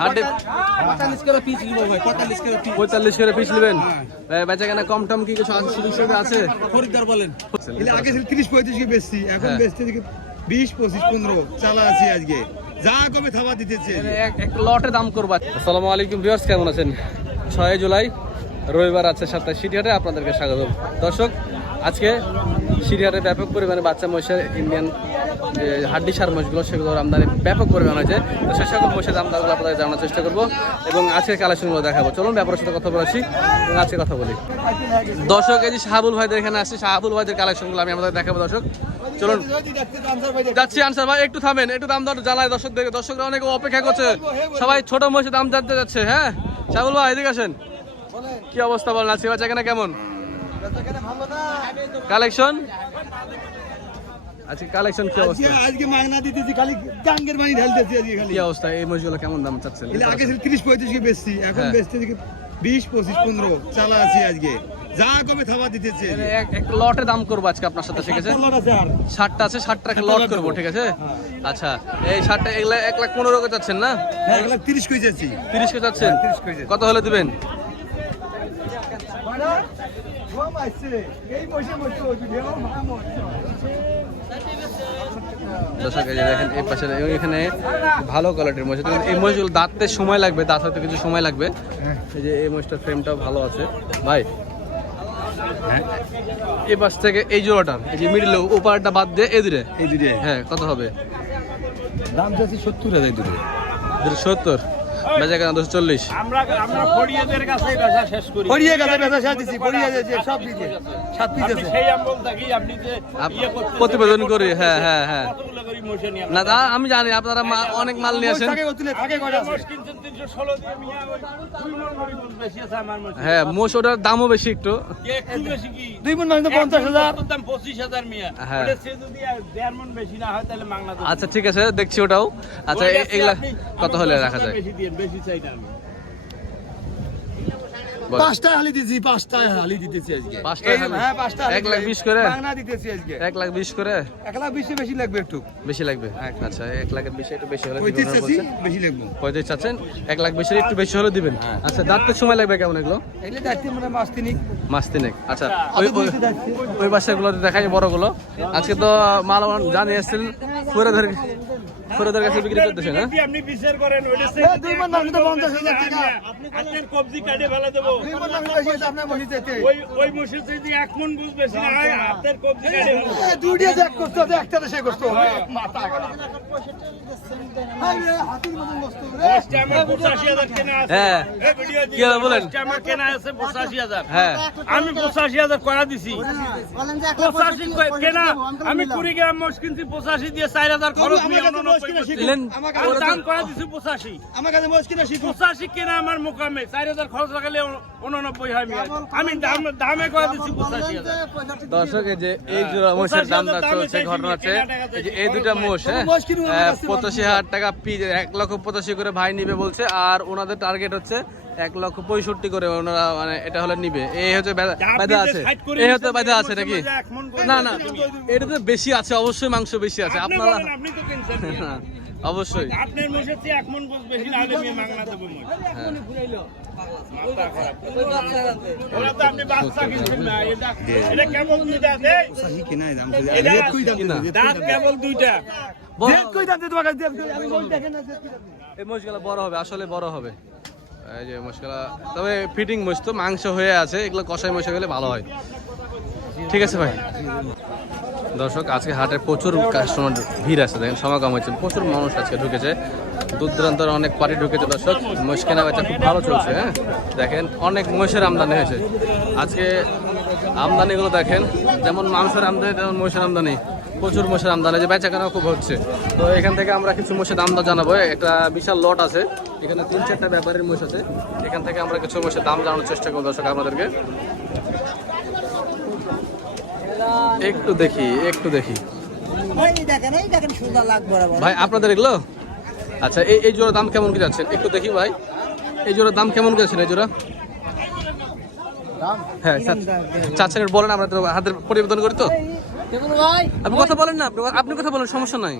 হাটে পঁয়তাল্লিশ করে পিস নিবো ভাই পঁয়তাল্লিশ করে পিস পঁয়তাল্লিশ করে পিস নেবেন? বেচা কেনা কম টম কি কিছু সুযোগ সুবিধা আছে? খরিদ্দার বলেন। আগে ছিল তিরিশ পঁয়ত্রিশ কে বেচছি এখন হ্যাঁ। বেচতে বিশ পঁচিশ পনেরো। চালা আছি আজকে। যা কবে থাবা দিতেছে। এক- এক লটে দাম করব। আসসালামু আলাইকুম ভিউয়ার্স কেমন আছেন? ছয় জুলাই রবিবার আছে সাতটায় সিটিহাটে আপনাদেরকে স্বাগত দর্শক আজকে সিটিহাটে ব্যাপক পরিমাণে বাচ্চা মহিষের ইন্ডিয়ান যে হাড্ডি সার মহিষগুলো সেগুলোর আমদানি ব্যাপক পরিমাণ হয়েছে। তো সে সকল মহিষের দাম দামগুলো আপনাদের জানার চেষ্টা করব এবং আজকের কালেকশনগুলো দেখাবো। চলুন ব্যাপারের সাথে কথা বলেছি এবং আজকে কথা বলি। দর্শক, এই যে শাহাবুল ভাইদের এখানে আসছে, শাহাবুল ভাইদের কালেকশনগুলো আমি আমাদের দেখাবো, দর্শক। চলুন। যাচ্ছি আনসার ভাই, একটু থামেন, একটু দাম দর জানাই দর্শক দর্শকরা অনেক অপেক্ষা করছে। সবাই ছোট মহিষের দাম জানতে যাচ্ছে হ্যাঁ? শাহুল ভাই, এদিকে আসেন। কি অবস্থা বলেন, আজকে বাচ্চা কেমন? কালেকশন? আজকে কালেকশন কি অবস্থা? আজকে মাগনা দিতেছি খালি গাঙ্গের পানি ঢালতেছি আজকে খালি। কি অবস্থা? এই মহিষগুলো কেমন দাম চাচ্ছেন? আগে ছিল তিরিশ পঁয়ত্রিশ কে বেচছি এখন হ্যাঁ। বেচতে দেখি বিশ পঁচিশ পনেরো। চালা আছি আজকে। যা কবে থাবা দিতেছে। এক লটে দাম করব আজকে আপনার সাথে ঠিক আছে? লট আছে আর। ষাটটা আছে ষাটটা একটা লট করব ঠিক আছে? আচ্ছা এই ষাটটা এগুলা এক লাখ পনেরো করে চাচ্ছেন না? হ্যাঁ লাখ তিরিশ কই যাচ্ছি। তিরিশ কে চাচ্ছেন যাচ্ছি দিবেন দর্শক এই দেখেন এই পাশে এখানে ভালো কোয়ালিটির মহিষ। এই মহিষগুলো দাঁততে সময় লাগবে দাঁত হয়তো কিছু সময় লাগবে। এই যে এই মহিষটার ফ্রেমটাও ভালো আছে। ভাই এই পাশ থেকে এই জোড়াটার এই যে মিডিল ওপারটা বাদ দিয়ে এই দূরে এই দুটো হ্যাঁ কত হবে? দাম চাচ্ছি সত্তর হাজার দুশো সত্তর। বেচা কেনা দুশো চল্লিশ। ফড়িয়ে গেছে বেচা দিছি ফড়িয়ে সব সাত পিস আছে ইয়ে প্রতিবেদন করি, হ্যাঁ, হ্যাঁ, হ্যাঁ। না তা আমি জানি আপনারা অনেক মাল নিয়ে আসেন। হ্যাঁ মোষ ওটার দামও বেশি একটু। একটু বেশি কি? দুই মন পঞ্চাশ হাজার দাম পঁচিশ হাজার মিয়া হ্যাঁ। সে যদি দেড় মন বেশি না হয় তাহলে মাংনা আচ্ছা ঠিক আছে দেখছি ওটাও আচ্ছা এগুলা কত হলে রাখা যায় বেশি দিয়ে বেশি চাই না। পাঁচটায় হালি দিছি পাঁচটায় হালি দিতেছি আজকে। পাঁচটায় হালি? হ্যাঁ পাঁচটা এক লাখ দিতেছি। বিশ করে? বাংলা দিতেছি আজকে। এক লাখ বিশ করে? এক লাখ বিশে বেশি লাগবে একটু। বেশি লাগবে? আচ্ছা এক লাখের বেশি একটু বেশি হলে দিবেন পঁয়ত্রিশ চাচ্ছি বেশি লাগবে। পঁয়ত্রিশ চাচ্ছেন? এক লাখ বেশি একটু বেশি হলে দিবেন। আচ্ছা দাঁততে সময় লাগবে কেমন এগুলো? মানে মাস তিনিক। মাস তিনেক। আচ্ছা ওই ওই ওই বাসাগুলো দেখাই বড়গুলো। আজকে তো মাল জানিয়েছেন ফুরেদের ফুরেদের কাছে বিক্রি করতেছেন হ্যাঁ? যদি আপনি বিচার করেন ওইটা সে দুই না, আমি তো পঞ্চাশ হাজার টাকা। আপনার কবজি কাটে ফেলে দেবো। দুই আমি আপনার বসি ওই ওই যদি এক মন বুঝ বেশি না হয় হাতের কবজি কাটে দুইটা করতে হবে, একটাতে সে করতে হবে। মাথা আছে। হ্যাঁ। এই ভিডিও দিয়ে কি বলেন? দশটা কেনা আছে পঁচাশি হাজার। হ্যাঁ। আমি পঁচাশি হাজার করা দিছি। পঁচাশি কয়- কেনা? আমি কুড়ি গ্রাম মোষ কিনছি পঁচাশি দিয়ে চার হাজার খরচ নিয়ে দাম করা দিছি পঁচাশি। আমার কাছে মোষ কিনা শিখুন। পঁচাশি কেনা আমার মোকামে চার হাজার খরচ লাগালে উননব্বই হয় আমি দাম দামে করে দিচ্ছি পঁচাশি দর্শক এই যে এই জোড়া মোষের দামটা চলছে ঘটনা হচ্ছে এই দুটা মোষ হ্যাঁ? কাছে পঁচাশি হাজার টাকা পিস এক লক্ষ পঁচাশি করে ভাই নিবে বলছে আর ওনাদের টার্গেট হচ্ছে এক লক্ষ পঁয়ষট্টি করে ওনারা মানে এটা হলে নিবে। এই হচ্ছে যে আছে। এই হচ্ছে এই আছে নাকি না না। এটা তো বেশি আছে অবশ্যই মাংস বেশি আছে। আপনারা বলেন, আপনি তো কিনছেন মিয়া। অবশ্যই। মন মাংনা। হ্যাঁ। বড় হবে আসলে বড় হবে। এই যে মোষগুলা তবে ফিটিং মোষ তো মাংস হয়ে আছে, এগুলো কষাই মোষে গেলে ভালো হয়। ঠিক আছে ভাই? দর্শক, আজকে হাটে প্রচুর কাস্টমার ভিড় আছে, দেখেন সমাগম হয়েছে, প্রচুর মানুষ আজকে ঢুকেছে। দূর দূরান্তর অনেক পার্টি ঢুকেছে, দর্শক মোষ কেনা বেচা খুব ভালো চলছে হ্যাঁ? দেখেন, অনেক মোষের আমদানি হয়েছে। আজকে আমদানিগুলো দেখেন, যেমন মাংসের আমদানি, তেমন মোষের আমদানি। প্রচুর মোষের আমদানি যে বেচাকেনা খুব হচ্ছে। তো এখান থেকে আমরা কিছু মোষের দাম দর জানাব। একটা বিশাল লট আছে। এখানে তিন চারটা ব্যাপারের মোষ আছে। এখান থেকে আমরা কিছু মোষের দাম জানানোর চেষ্টা করব দর্শক আপনাদেরকে। একটু দেখি একটু দেখি। ভাই আপনাদের এগুলো? আচ্ছা এই এই জোড়ার দাম কেমন কি যাচ্ছেন? একটু দেখি ভাই। এই জোড়ার দাম কেমন গেছেন এই জোড়া? হ্যাঁ চাচ্ছেন একটু বলেন আমরা তো হাতের পরিবর্তন করি তো। আপনি কথা বলেন না আপনি- কথা বলেন সমস্যা নাই।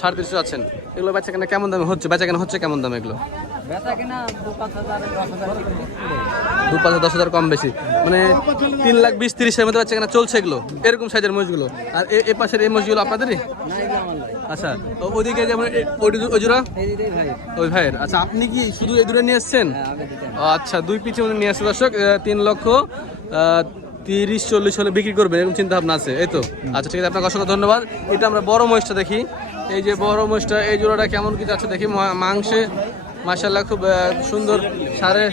সাড়ে তিনশো। আছেন। এগুলো বেচা কেনা কেমন দামে হচ্ছে? বেচা কেনা হচ্ছে কেমন দামে এগুলো? বেচা দু পাঁচ দশ হাজার কম বেশি। মানে তিন লাখ বিশ তিরিশের মধ্যে বেচা কেনা চলছে এগুলো। এরকম সাইজের মহিষগুলো। আর এ- পাশের এই মহিষগুলো আপনাদেরই? আচ্ছা তো ওদিকে যেমন ওই জোড়া? ভাইয়ের। আচ্ছা আপনি কি শুধু এই দূরে নিয়ে এসছেন? ও, আচ্ছা দুই পিছে মধ্যে নিয়ে আসছে দর্শক। তিন লক্ষ আহ, তিরিশ চল্লিশ হলে বিক্রি করবেন এরকম চিন্তা ভাবনা আছে এই তো? আচ্ছা ঠিক আছে আপনাকে অসংখ্য ধন্যবাদ। এটা আমরা বড় মহিষটা দেখি। এই যে বড় মহিষটা এই জোড়াটা কেমন কি যাচ্ছে দেখি? মাংসে মাসাল্লাহ খুব সুন্দর সাড়ে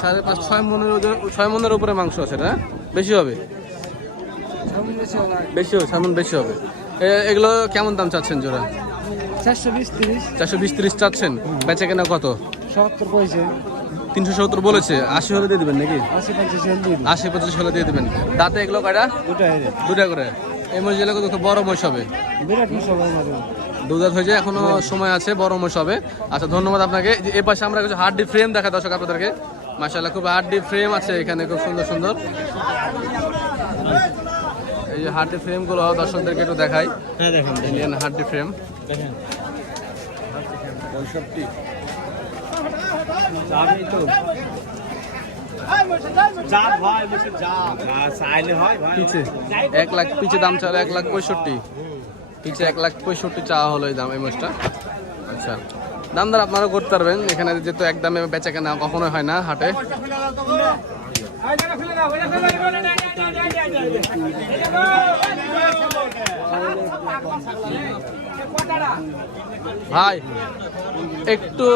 সাড়ে পাঁচ ছয় মনের ছয় মনের উপরে মাংস আছে না? বেশি হবে? বেশি হবে সামন বেশি হবে। এগুলো কেমন দাম চাচ্ছেন জোড়া? চারশো বিশ তিরিশ। চারশো বিশ তিরিশ চাচ্ছেন। বেচে কেনা কত? সত্তর পয়সা। তিনশো সত্তর বলেছে আশি হলে দিয়ে দেবেন নাকি? আশি পঁচিশ হলে দিয়ে দেবেন। দাঁতে এগুলো কয়টা? দুটা করে। এই মহিষ জেলা কিন্তু খুব বড় মহিষ হবে। দুধাত হয়ে যায় এখনও সময় আছে বড় মহিষ হবে। আচ্ছা ধন্যবাদ আপনাকে। যে এ পাশে আমরা কিছু হার্ডি ফ্রেম দেখা দর্শক আপনাদেরকে। মাসাল্লাহ খুব হার্ডি ফ্রেম আছে এখানে খুব সুন্দর সুন্দর। এই যে হার্ডি ফ্রেমগুলো দর্শকদেরকে একটু দেখাই। ইন্ডিয়ান হার্ডি ফ্রেম দেখেন। এক লাখ, পিছে দাম চাইলে এক লাখ পঁয়ষট্টি। পিছে এক লাখ পঁয়ষট্টি চাওয়া হলো এই দাম, এই মাছটা। আচ্ছা। দাম দর আপনারা করতে পারবেন। এখানে যেহেতু এক দামে বেচা কেনা কখনোই হয় না হাটে। ভাই, একটু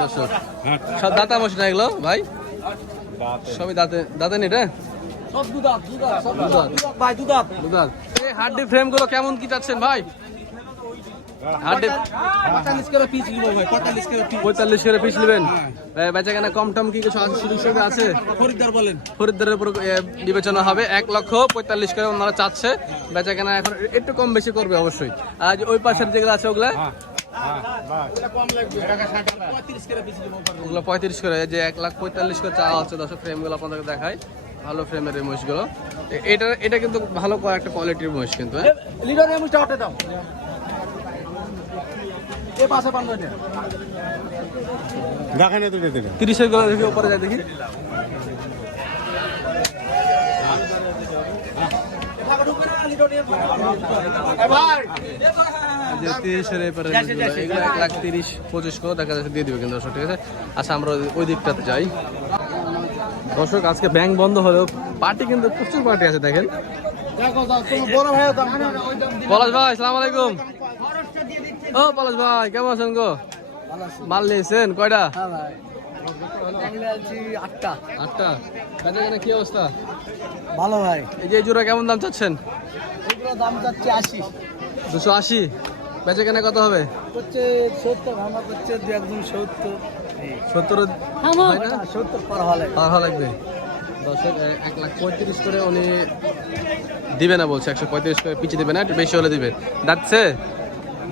দর্শক সব দাঁতা মশ না এগুলো ভাই? সবই দাঁতে দাঁতে নি রে? সব ভাই এই হাড্ডি ফ্রেমগুলো কেমন কি চাচ্ছেন ভাই? পঁয়তাল্লিশ করে পিস নেবেন? বেচা কেনা কম টম কি কিছু আছে সুযোগ আছে? খরিদ্দার বলেন। খরিদ্দারের উপর বিবেচনা হবে। এক লক্ষ পঁয়তাল্লিশ করে ওনারা চাচ্ছে। বেচা কেনা এখন একটু কম বেশি করবে অবশ্যই। আর ওই পাশের যেগুলো আছে ওগুলা? পিস নিবো। ওগুলো পঁয়ত্রিশ করে যে এক লাখ পঁয়তাল্লিশ করে চাওয়া হচ্ছে দর্শক ফ্রেমগুলো আপনাদেরকে দেখায় ভালো ফ্রেমের এই মহিষগুলো। এটা এটা কিন্তু ভালো একটা কোয়ালিটির মহিষ কিন্তু হ্যাঁ? লিডার হটে দাও। এ পাশে তিরিশেরগুলো উপরে যায় দেখি। যে তিরিশের এপারে এক লাখ তিরিশ পঁচিশ করে দেখা যাচ্ছে দিয়ে দিবে কিন্তু দর্শক ঠিক আছে? আচ্ছা আমরা ওই- দিকটাতে যাই। দর্শক আজকে ব্যাংক বন্ধ হলেও পার্টি কিন্তু প্রচুর পার্টি আছে দেখেন। বড় পলাশ ভাই সালাম আলাইকুম। ও পলাশ ভাই কেমন আছেন গো? মাল নিয়েছেন কয়টা? আটটা। আটটা কেনা কি অবস্থা? ভালো ভাই এই যে জোড়া কেমন দাম চাচ্ছেন? এগুলো দাম যাচ্ছে আশি দুশো আশি। বেচে কেনা কত হবে? হচ্ছে সত্তর আমার হচ্ছে দু একদম সত্তর সত্তর সত্তর পার ভালো লাগবে। দশের এক লাখ পঁয়ত্রিশ করে উনি দিবে না বলছে একশো পঁয়ত্রিশ করে পিছিয়ে দিবে না একটু বেশি হলে দিবে। দাঁতছে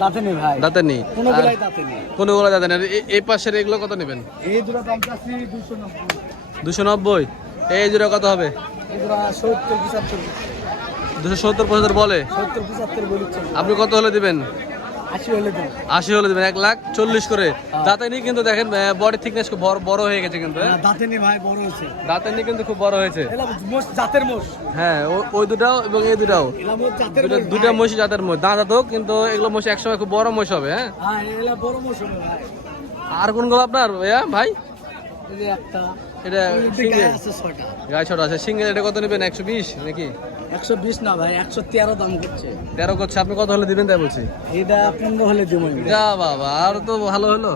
দাঁতে নেই ভাই নেই দাঁতে নেই এই- এই পাশের এগুলো কত নেবেন? এই দুটো দাম চাচ্ছি দুশো নব্বই। দুশো নব্বই? এই জোড়া কত হবে? এগুলো সত্তর পঁচাত্তর। দুশো সত্তর পঁচাত্তর বলে? সত্তর পঁচাত্তর বলিচ্ছে। আপনি কত হলে দিবেন? আশি হলে দেবো দেবেন এক লাখ চল্লিশ করে। দাঁতে নিয়ে কিন্তু দেখেন বডি থিকনেস খুব বড় হয়ে গেছে কিন্তু হ্যাঁ? দাঁতে নেই ভাই বড় হয়েছে। দাঁতে নিয়ে কিন্তু খুব বড় হয়েছে। জাতের মোষ। হ্যাঁ ওই দুটাও এবং এই দুটাও। মোষ জাতের দুটা মোষ জাতের মহিষ দাঁত তো কিন্তু এগুলো মহিষ একসময় খুব বড় মহিষ হবে হ্যাঁ? হ্যাঁ বড় মোষ হবে আর কোনগুলো আপনার ভাইয়া ভাই? এটা সিঙ্গেল। গায়ে ছোট আছে। সিঙ্গেল এটা কত নেবেন? একশো বিশ নাকি? একশো বিশ না ভাই একশো তেরো দাম করছে। তেরো করছে আপনি কত হলে দিবেন তাই বলছি? এইটা পনেরো হলে দেবো। যা বাবা আর তো ভালো হলো।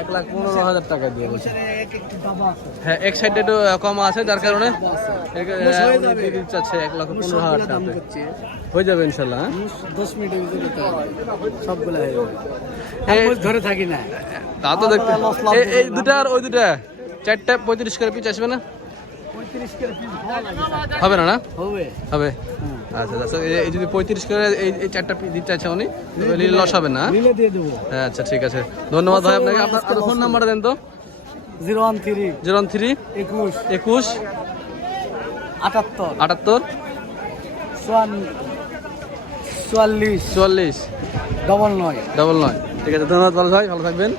এক লাখ পনেরো হাজার টাকা দিয়ে বলছে। হ্যাঁ এক সাইডে একটু কম আছে যার কারণে চাচ্ছে এক লাখ পনেরো হাজার টাকা। হয়ে যাবে ইনশাল্লাহ হ্যাঁ? দশ দিতে সবগুলো হয়ে ধরে থাকি না। তা তো দেখতে এই- এই দুটা আর ওই দুটা চারটা পঁয়ত্রিশ করে পিচ আসবে না? হবে না না? হবে। আচ্ছা আচ্ছা। এই- যদি পঁয়ত্রিশ করে এই চারটা দিতে চাইছে উনি লস হবে না নিলে দেবো। হ্যাঁ আচ্ছা ঠিক আছে। ধন্যবাদ ভাই আপনাকে। আপনার ফোন নাম্বার দেন তো। Zero one three. Zero three. একুশ। একুশ। আটাত্তর। আটাত্তর। চুয়াল্লিশ। চুয়াল্লিশ। ডবল নয়। ডবল নয়। ঠিক আছে ধন্যবাদ ভালো ভাই ভালো থাকবেন।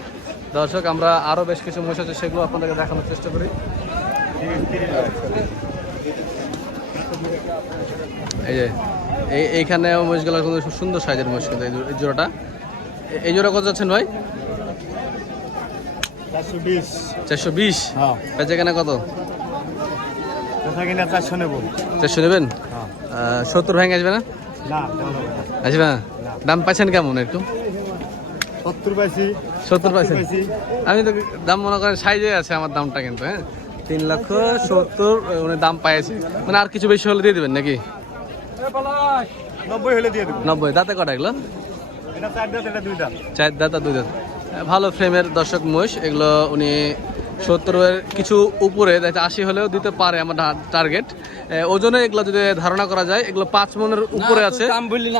দর্শক আমরা আরও বেশ কিছু মহিষ আছে সেগুলো আপনাদেরকে দেখানোর চেষ্টা করি। এই যে এই এইখানে মহিষগুলো কিন্তু খুব সুন্দর সাইজের মহিষ কিন্তু এই জোড়াটা। এই জোড়া কত যাচ্ছেন ভাই? চারশো বিশ। চারশো বিশ? হ্যাঁ। কেনা কত? চারশো নেবেন? হ্যাঁ। সত্তর ভেঙে আসবে না? আসবে না? দাম পাচ্ছেন কেমন একটু? সত্তর পাইছি। সত্তর পাইছেন? পাইছি। আমি তো দাম মনে করেন সাইজে আছে আমার দামটা কিন্তু হ্যাঁ? তিন লক্ষ সত্তর উনি দাম পাইছে। মানে আর কিছু বেশি হলে দিয়ে দেবেন নাকি? নব্বই হলে দিয়ে নব্বই। দাঁতে কটা এগুলো? চার দাঁত দুই দাঁত। ভালো ফ্রেমের দর্শক মহিষ এগুলো উনি সত্তরের কিছু উপরে দেখা আশি হলেও দিতে পারে আমার টার্গেট। ওজনে এগুলো যদি ধারণা করা যায় এগুলো পাঁচ মনের উপরে আছে।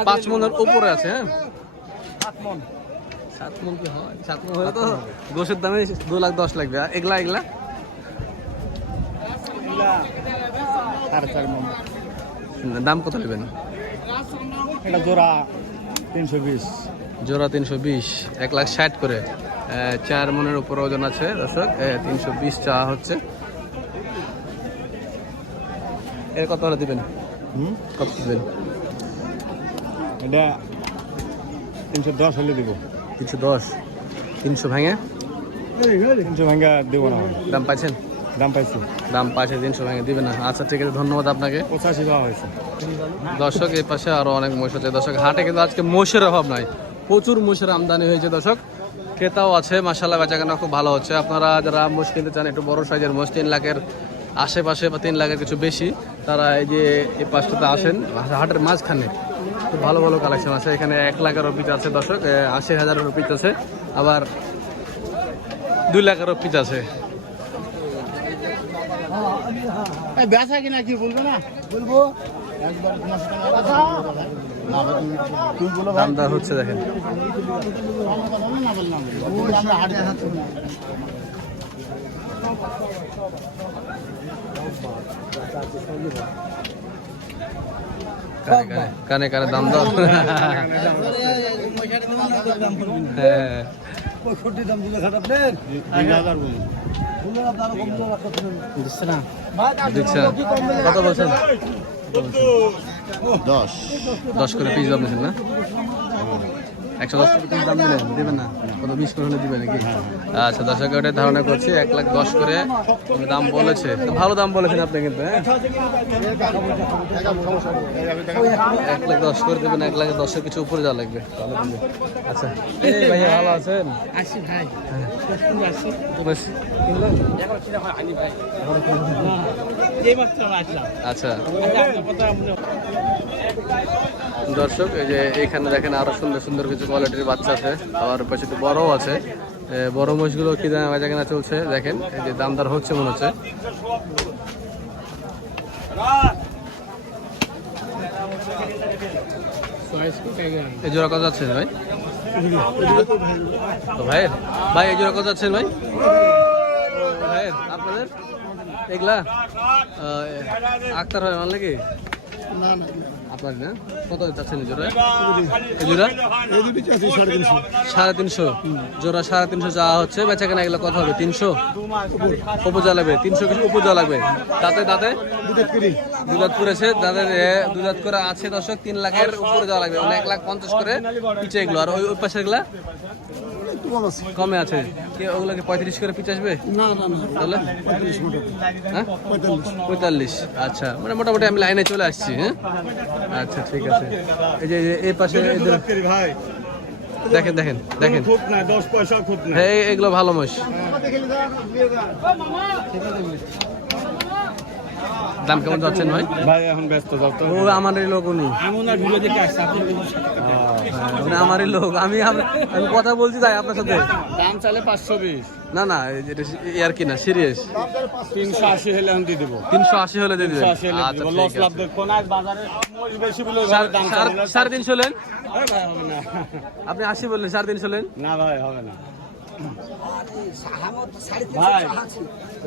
পাঁচ মনের উপরে আছে হ্যাঁ। সাত মন। সাত মন কি হয়? সাত মন হলে তো গোসের দামে দু লাখ দশ লাগবে এগুলা এগুলা? সাড়ে চার মন। দাম কত নেবেন? এটা জোড়া তিনশো বিশ। জোড়া তিনশো বিশ এক লাখ ষাট করে। চার মনের উপর ওজন আছে দর্শক। তিনশো বিশ চা হচ্ছে। এর কত হলে দিবেন? হুম? কত দিবেন? এটা তিনশো দশ হলে দেবো। তিনশো দশ। তিনশো ভাঙে? তিনশো ভাঙ্গা দেবো না। দাম পাইছেন দাম পাইছি? দাম পাইছে তিনশো ভেঙে দিবেন না। আচ্ছা ঠিক আছে ধন্যবাদ আপনাকে। পঁচাশি পাওয়া হয়েছে। দর্শক এই পাশে আরও অনেক মহিষ আছে। দর্শক হাটে কিন্তু আজকে মহিষের অভাব নাই। প্রচুর মহিষের আমদানি হয়েছে দর্শক। ক্রেতাও আছে মাসাল্লাহ বেচাকেনা খুব ভালো হচ্ছে। আপনারা যারা মোষ কিনতে চান একটু বড় সাইজের মোষ তিন লাখের আশেপাশে বা তিন লাখের কিছু বেশি তারা এই যে এই পাশটাতে আসেন হাটের মাঝখানে। খুব ভালো ভালো কালেকশন আছে। এখানে এক লাখেরও পিচ আছে দর্শক। আশি হাজারেরও পিচ আছে। আবার দুই লাখেরও পিচ আছে। বেচা কিনা কি বলবে না? বলব। দাম দর হচ্ছে দেখেন। কানে কানে কানে কানে দাম দর। হ্যাঁ। পঁয়ষট্টি দাম দিলে খারাপ আপনার কত বলছেন? দশ। দশ করে পিস দাম না? একশো দশ দাম দিলেন দেবেন না। কত বিশ করে হলে দিবেন নাকি? আচ্ছা দর্শক ওটা ধারণা করছি এক লাখ দশ করে দাম বলেছে। তো ভালো দাম বলেছেন আপনি কিন্তু হ্যাঁ? এক লাখ দশ করে দেবেন এক লাখ দশের কিছু উপরে যাওয়া লাগবে। তাহলে আচ্ছা এই ভাইয়া ভালো আছেন? আসি ভাই। আসলাম। আচ্ছা। দর্শক, এই যে এখানে দেখেন আরও সুন্দর সুন্দর কিছু কোয়ালিটির বাচ্চা আছে, আবার পাশে তো বড়ও আছে। বড় মহিষগুলো কি দাম বেচা কেনা চলছে? দেখেন, এই যে দাম দর হচ্ছে মনে হচ্ছে। এই যাচ্ছেন ভাই? ভাই ভাই যাচ্ছেন ভাই? আপনাদের? এগুলা? আক্তার হয় মানলে কি? আপনার না? কত যাচ্ছেন জোড়া? এই জোড়া? সাড়ে তিনশো। জোড়া সাড়ে তিনশো যাওয়া হচ্ছে বেচা কেনা এগুলো কত হবে। তিনশো? উপজা লাগবে। তিনশো কিছু উপজা লাগবে? তাতে তাতে দুধাত করেছে তাদের এ, করে আছে দর্শক। তিন লাখের উপরে যাওয়া লাগবে। মানে এক লাখ পঞ্চাশ করে পিছে এগুলো। আর ওই ওই পাশে এগুলা? কমে আছে? কি ওগুলো কি পঁয়ত্রিশ করে পিচ আসবে? না না না। তাহলে? হ্যাঁ? পঁয়তাল্লিশ। আচ্ছা। মানে মোটামুটি আমি লাইনে চলে আসছি হ্যাঁ? আচ্ছা ঠিক আছে। এই যে এই পাশে ভাই। দেখেন দেখেন দেখেন। দশ পয়সা খুব হ্যাঁ এই- এগুলো ভালো মহিষ। দাম কেমন যাচ্ছেন ভাই? ভাই এখন ব্যস্ত যাও ও আমারই লোক উনি। আমি ওনার ভিডিও দেখে আসছি আপনি হ্যাঁ, উনি আমারই লোক। আমি আমি কথা বলছি তাই আপনার সাথে। দাম চালে পাঁচশো বিশ। না না এটা ইয়ার কি না সিরিয়াস। তিনশো আশি হলে আমি দিয়ে দেবো। তিনশো আশি হলে দিয়ে দিবেন? আচ্ছা লস লাভ দেখো না বাজারে বেশি বলে সাড়ে- দাম সাড়ে- চালে না। সাড়ে তিনশো হলেন? ভাই হবে না। আপনি আশি বললেন সাড়ে তিনশো হলেন? না ভাই হবে না। ভাই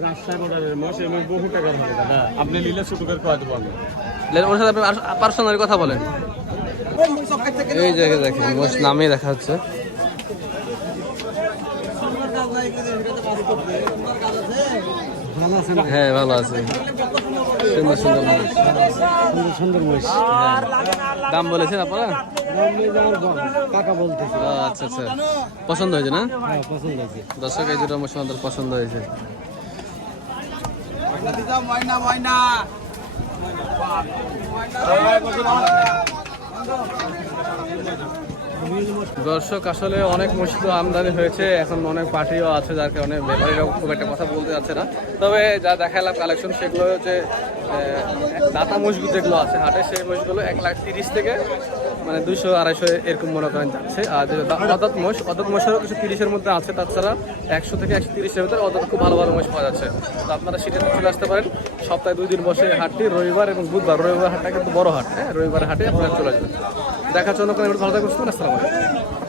রাজশাহী বর্ডারের মোষ এমন বহু টাকার হবে দাদা। আপনি নিলে ছোট করে খাওয়া দেবো আমি ওর সাথে আপনি পার্সোনালি কথা বলেন। এই জায়গায় দেখেন নামিয়ে দেখা হচ্ছে হ্যাঁ ভালো আছে। সুন্দর সুন্দর সুন্দর হ্যাঁ। দাম বলেছেন আপনারা? আচ্ছা আচ্ছা। পছন্দ হয়েছে, না? দর্শক, এই দুটো পছন্দ হয়েছে। দর্শক, আসলে অনেক মসজিদ আমদানি হয়েছে। এখন অনেক পার্টিও আছে যার কারণে ব্যাপারীরাও খুব একটা কথা বলতে যাচ্ছে না। তবে যা দেখালাম কালেকশন সেগুলো হচ্ছে দাতা মসজিদ যেগুলো আছে হাটে, সেই মসজিদগুলো এক লাখ তিরিশ থেকে মানে দুইশো আড়াইশো এরকম মনে করেন যাচ্ছে। আর অদাত মোষ অদাত মোষেরও কিছু তিরিশের মধ্যে আছে, তাছাড়া একশো থেকে একশো তিরিশের ভিতরে অদাত খুব ভালো ভালো মোষ পাওয়া যাচ্ছে। তো আপনারা সেটা চলে আসতে পারেন। সপ্তাহে দুই দিন বসে হাটটি রবিবার এবং বুধবার। রবিবার হাটটা কিন্তু বড় হাট হ্যাঁ? রবিবার হাটে আপনারা চলে আসবেন। দেখার জন্য ভালো থাকবেন। আসসালামু আলাইকুম।